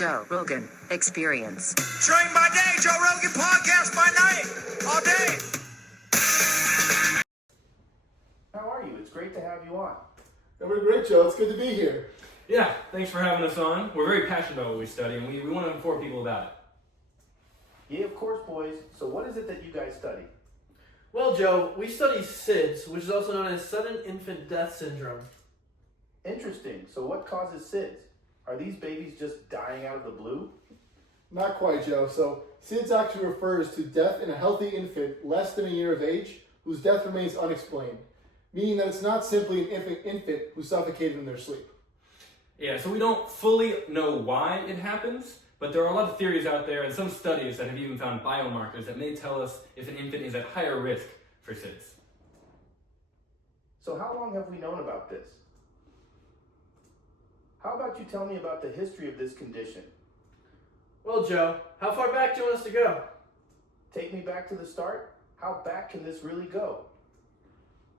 Joe Rogan Experience. Train by day, Joe Rogan podcast by night, all day. How are you? It's great to have you on. We're great, Joe. It's good to be here. Yeah, thanks for having us on. We're very passionate about what we study, and we want to inform people about it. Yeah, of course, boys. So what is it that you guys study? Well, Joe, we study SIDS, which is also known as Sudden Infant Death Syndrome. Interesting. So what causes SIDS? Are these babies just dying out of the blue? Not quite, Joe. So SIDS actually refers to death in a healthy infant less than a year of age whose death remains unexplained, meaning that it's not simply an infant who suffocated in their sleep. Yeah, so we don't fully know why it happens, but there are a lot of theories out there and some studies that have even found biomarkers that may tell us if an infant is at higher risk for SIDS. So how long have we known about this? How about you tell me about the history of this condition? Well, Joe, how far back do you want us to go? Take me back to the start? How back can this really go?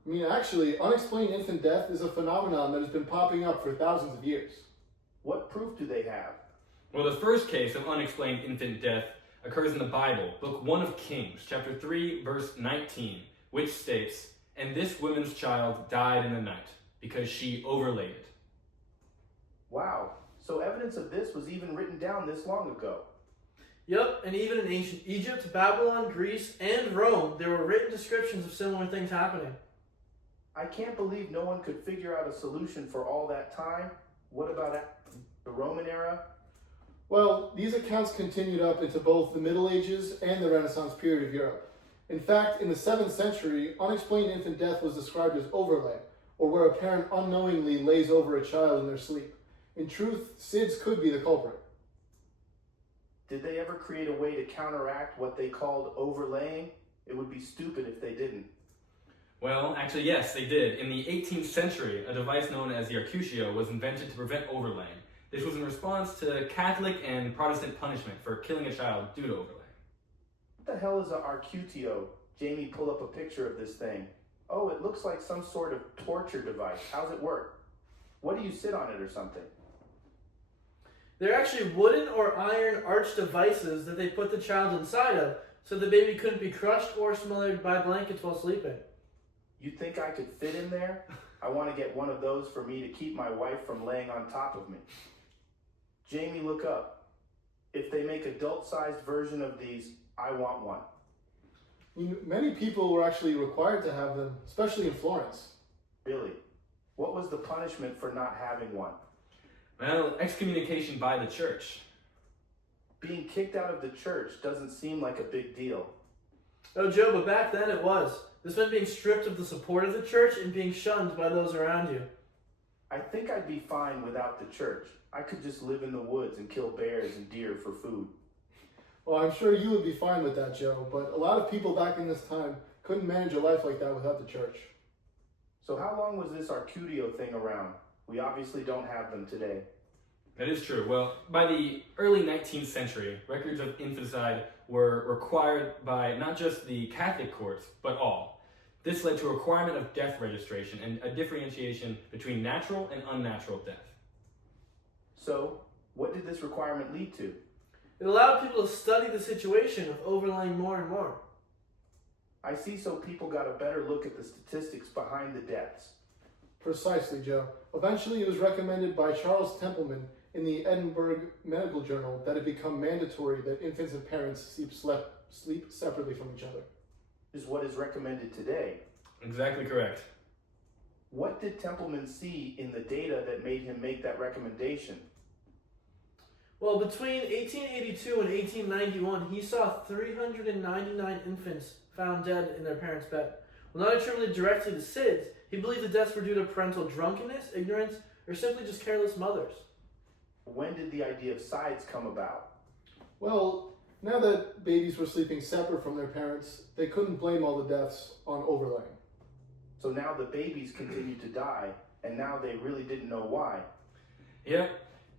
I mean, actually, unexplained infant death is a phenomenon that has been popping up for thousands of years. What proof do they have? Well, the first case of unexplained infant death occurs in the Bible, Book 1 of Kings, chapter 3, verse 19, which states, "And this woman's child died in the night, because she overlaid it." Wow. So evidence of this was even written down this long ago. Yep, and even in ancient Egypt, Babylon, Greece, and Rome, there were written descriptions of similar things happening. I can't believe no one could figure out a solution for all that time. What about the Roman era? Well, these accounts continued up into both the Middle Ages and the Renaissance period of Europe. In fact, in the 7th century, unexplained infant death was described as overlay, or where a parent unknowingly lays over a child in their sleep. In truth, SIDS could be the culprit. Did they ever create a way to counteract what they called overlaying? It would be stupid if they didn't. Well, actually, yes, they did. In the 18th century, a device known as the arcuccio was invented to prevent overlaying. This was in response to Catholic and Protestant punishment for killing a child due to overlaying. What the hell is an arcuccio? Jamie, pull up a picture of this thing. Oh, it looks like some sort of torture device. How's it work? What do you sit on it or something? They're actually wooden or iron arch devices that they put the child inside of, so the baby couldn't be crushed or smothered by blankets while sleeping. You think I could fit in there? I want to get one of those for me to keep my wife from laying on top of me. Jamie, look up. If they make adult-sized version of these, I want one. I mean, many people were actually required to have them, especially in Florence. Really? What was the punishment for not having one? Well, excommunication by the church. Being kicked out of the church doesn't seem like a big deal. Oh, Joe, but back then it was. This meant being stripped of the support of the church and being shunned by those around you. I think I'd be fine without the church. I could just live in the woods and kill bears and deer for food. Well, I'm sure you would be fine with that, Joe, but a lot of people back in this time couldn't manage a life like that without the church. So how long was this arcudio thing around? We obviously don't have them today. That is true. Well, by the early 19th century, records of infanticide were required by not just the Catholic courts, but all. This led to a requirement of death registration and a differentiation between natural and unnatural death. So, what did this requirement lead to? It allowed people to study the situation of overlaying more and more. I see, so people got a better look at the statistics behind the deaths. Precisely, Joe. Eventually, it was recommended by Charles Templeman in the Edinburgh Medical Journal that it become mandatory that infants and parents sleep separately from each other. Is what is recommended today. Exactly correct. What did Templeman see in the data that made him make that recommendation? Well, between 1882 and 1891, he saw 399 infants found dead in their parents' bed. Well, not attributed directly to SIDS, he believed the deaths were due to parental drunkenness, ignorance, or simply just careless mothers. When did the idea of SIDS come about? Well, now that babies were sleeping separate from their parents, they couldn't blame all the deaths on overlaying. So now the babies continued to die, and now they really didn't know why. Yep,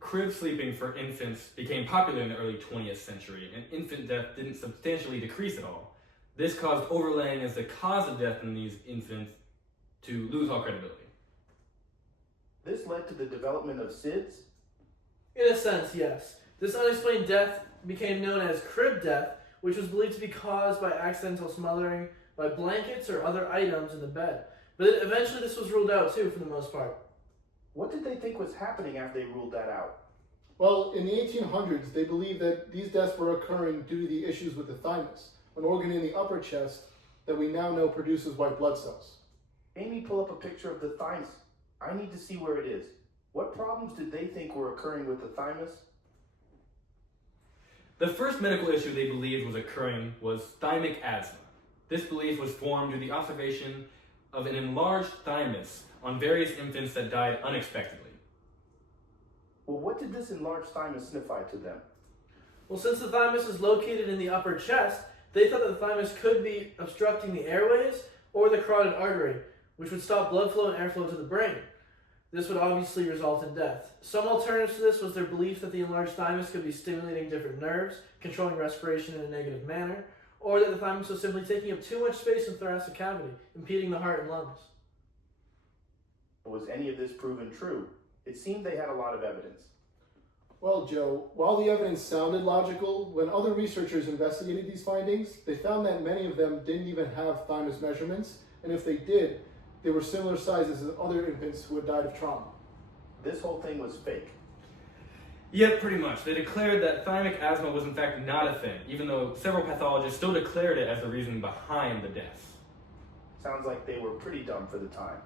crib sleeping for infants became popular in the early 20th century, and infant death didn't substantially decrease at all. This caused overlaying as the cause of death in these infants to lose all credibility. This led to the development of SIDS? In a sense, yes. This unexplained death became known as crib death, which was believed to be caused by accidental smothering by blankets or other items in the bed. But eventually this was ruled out too, for the most part. What did they think was happening after they ruled that out? Well, in the 1800s, they believed that these deaths were occurring due to the issues with the thymus, an organ in the upper chest that we now know produces white blood cells. Amy, pull up a picture of the thymus. I need to see where it is. What problems did they think were occurring with the thymus? The first medical issue they believed was occurring was thymic asthma. This belief was formed due to the observation of an enlarged thymus on various infants that died unexpectedly. Well, what did this enlarged thymus signify to them? Well, since the thymus is located in the upper chest, they thought that the thymus could be obstructing the airways or the carotid artery, which would stop blood flow and airflow to the brain. This would obviously result in death. Some alternatives to this was their belief that the enlarged thymus could be stimulating different nerves, controlling respiration in a negative manner, or that the thymus was simply taking up too much space in the thoracic cavity, impeding the heart and lungs. Was any of this proven true? It seemed they had a lot of evidence. Well, Joe, while the evidence sounded logical, when other researchers investigated these findings, they found that many of them didn't even have thymus measurements, and if they did, they were similar sizes as other infants who had died of trauma. This whole thing was fake. Yeah, pretty much. They declared that thymic asthma was in fact not a thing, even though several pathologists still declared it as the reason behind the deaths. Sounds like they were pretty dumb for the time.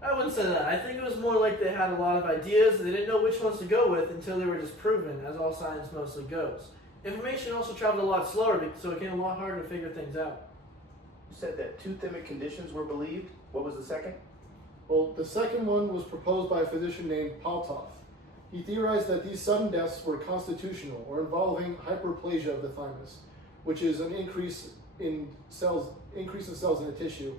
I wouldn't say that. I think it was more like they had a lot of ideas and they didn't know which ones to go with until they were disproven, as all science mostly goes. Information also traveled a lot slower, so it became a lot harder to figure things out. You said that two thymic conditions were believed. What was the second? Well, the second one was proposed by a physician named Paltov. He theorized that these sudden deaths were constitutional or involving hyperplasia of the thymus, which is an increase of cells in the tissue,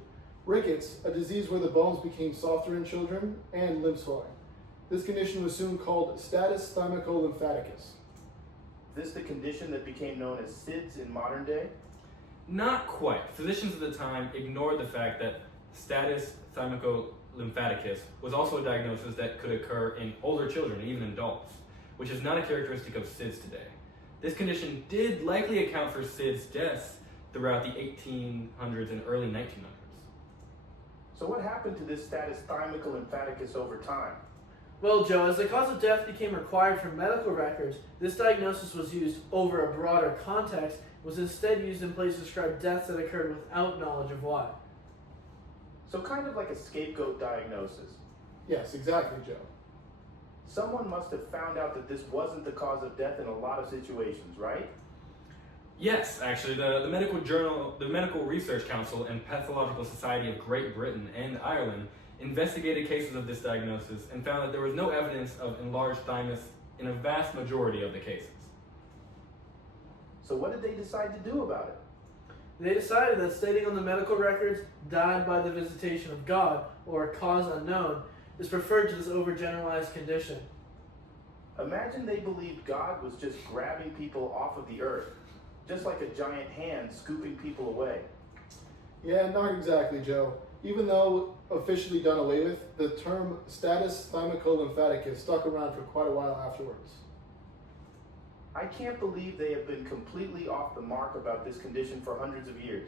rickets, a disease where the bones became softer in children, and limb swelling. This condition was soon called status thymico-lymphaticus. Is this the condition that became known as SIDS in modern day? Not quite. Physicians at the time ignored the fact that status thymico-lymphaticus was also a diagnosis that could occur in older children and even adults, which is not a characteristic of SIDS today. This condition did likely account for SIDS deaths throughout the 1800s and early 1900s. So what happened to this status thymico-lymphaticus over time? Well, Joe, as the cause of death became required for medical records, this diagnosis was used over a broader context, was instead used in place to describe deaths that occurred without knowledge of why. So kind of like a scapegoat diagnosis. Yes, exactly, Joe. Someone must have found out that this wasn't the cause of death in a lot of situations, right? Yes, actually, the medical journal, the Medical Research Council and Pathological Society of Great Britain and Ireland investigated cases of this diagnosis and found that there was no evidence of enlarged thymus in a vast majority of the cases. So what did they decide to do about it? They decided that stating on the medical records, died by the visitation of God, or cause unknown, is preferred to this overgeneralized condition. Imagine they believed God was just grabbing people off of the earth, just like a giant hand scooping people away. Yeah, not exactly, Joe. Even though officially done away with, the term status thymico-lymphaticus stuck around for quite a while afterwards. I can't believe they have been completely off the mark about this condition for hundreds of years.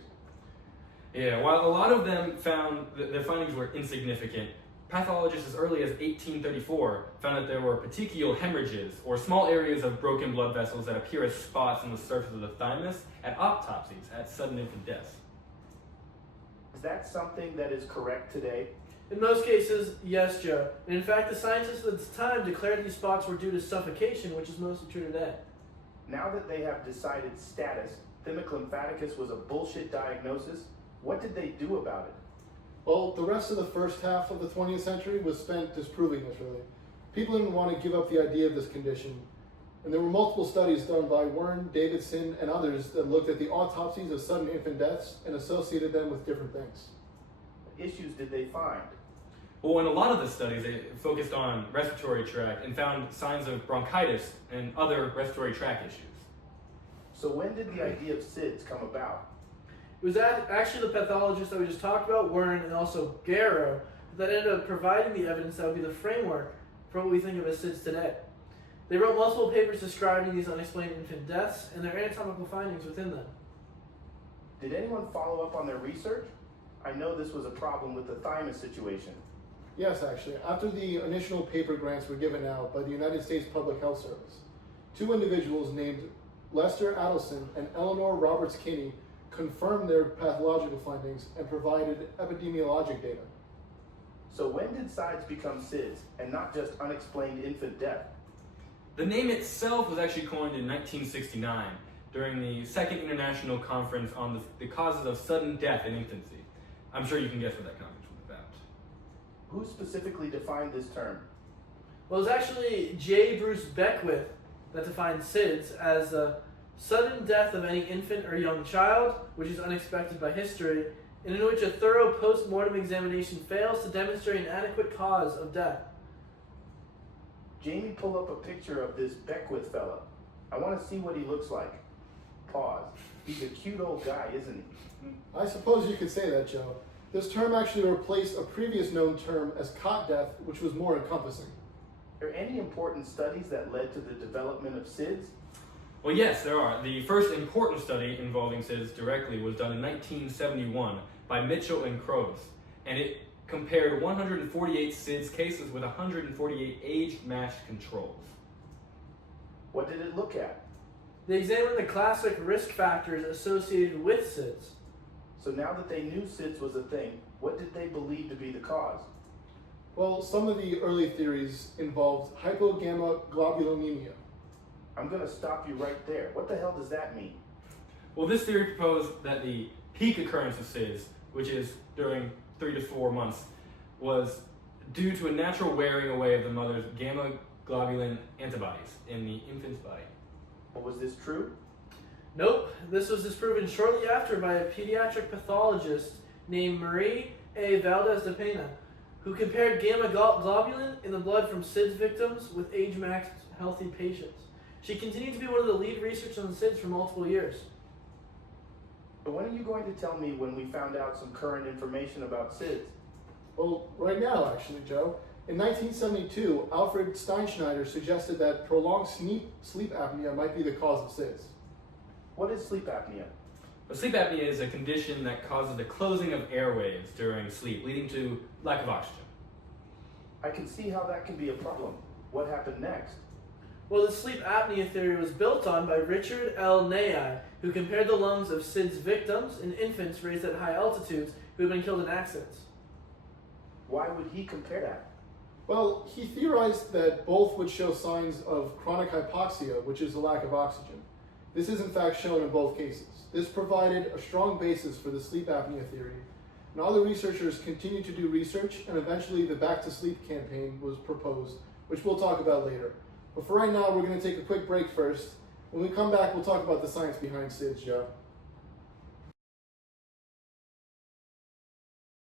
Yeah, while a lot of them found that their findings were insignificant, pathologists as early as 1834 found that there were petechial hemorrhages, or small areas of broken blood vessels that appear as spots on the surface of the thymus at autopsies, at sudden infant deaths. Is that something that is correct today? In most cases, yes, Joe. And in fact, the scientists at the time declared these spots were due to suffocation, which is mostly true today. Now that they have decided status thymic-lymphaticus was a bullshit diagnosis, what did they do about it? Well, the rest of the first half of the 20th century was spent disproving this, really. People didn't want to give up the idea of this condition. And there were multiple studies done by Wern, Davidson, and others that looked at the autopsies of sudden infant deaths and associated them with different things. What issues did they find? Well, in a lot of the studies, they focused on respiratory tract and found signs of bronchitis and other respiratory tract issues. So when did the idea of SIDS come about? It was actually the pathologist that we just talked about, Wern, and also Garrow, that ended up providing the evidence that would be the framework for what we think of as SIDS today. They wrote multiple papers describing these unexplained infant deaths and their anatomical findings within them. Did anyone follow up on their research? I know this was a problem with the thymus situation. Yes, actually. After the initial paper grants were given out by the United States Public Health Service, 2 individuals named Lester Adelson and Eleanor Roberts Kinney confirmed their pathological findings and provided epidemiologic data. So when did SIDS become SIDS and not just unexplained infant death? The name itself was actually coined in 1969 during the Second International Conference on the causes of sudden death in infancy. I'm sure you can guess what that conference was about. Who specifically defined this term? Well, it was actually J. Bruce Beckwith that defined SIDS as the sudden death of any infant or young child, which is unexpected by history, and in which a thorough post-mortem examination fails to demonstrate an adequate cause of death. Jamie, pull up a picture of this Beckwith fella. I want to see what he looks like. Pause. He's a cute old guy, isn't he? I suppose you could say that, Joe. This term actually replaced a previous known term as cot death, which was more encompassing. Are any important studies that led to the development of SIDS? Well, yes, there are. The first important study involving SIDS directly was done in 1971 by Mitchell and Crovis, and it compared 148 SIDS cases with 148 age-matched controls. What did it look at? They examined the classic risk factors associated with SIDS. So now that they knew SIDS was a thing, what did they believe to be the cause? Well, some of the early theories involved hypogammaglobulinemia. I'm going to stop you right there. What the hell does that mean? Well, this theory proposed that the peak occurrence of SIDS, which is during 3 to 4 months, was due to a natural wearing away of the mother's gamma globulin antibodies in the infant's body. But was this true? Nope, this was disproven shortly after by a pediatric pathologist named Marie A. Valdez de Pena, who compared gamma globulin in the blood from SIDS victims with age-maxed healthy patients. She continued to be one of the lead researchers on SIDS for multiple years. But when are you going to tell me when we found out some current information about SIDS? Well, right now, actually, Joe. In 1972, Alfred Steinschneider suggested that prolonged sleep apnea might be the cause of SIDS. What is sleep apnea? But sleep apnea is a condition that causes the closing of airways during sleep, leading to lack of oxygen. I can see how that can be a problem. What happened next? Well, the sleep apnea theory was built on by Richard L. Nai, who compared the lungs of SIDS victims and infants raised at high altitudes who had been killed in accidents. Why would he compare that? Well, he theorized that both would show signs of chronic hypoxia, which is a lack of oxygen. This is in fact shown in both cases. This provided a strong basis for the sleep apnea theory, and other researchers continued to do research, and eventually the Back to Sleep campaign was proposed, which we'll talk about later. But for right now, we're going to take a quick break first. When we come back, we'll talk about the science behind SIDS, Joe.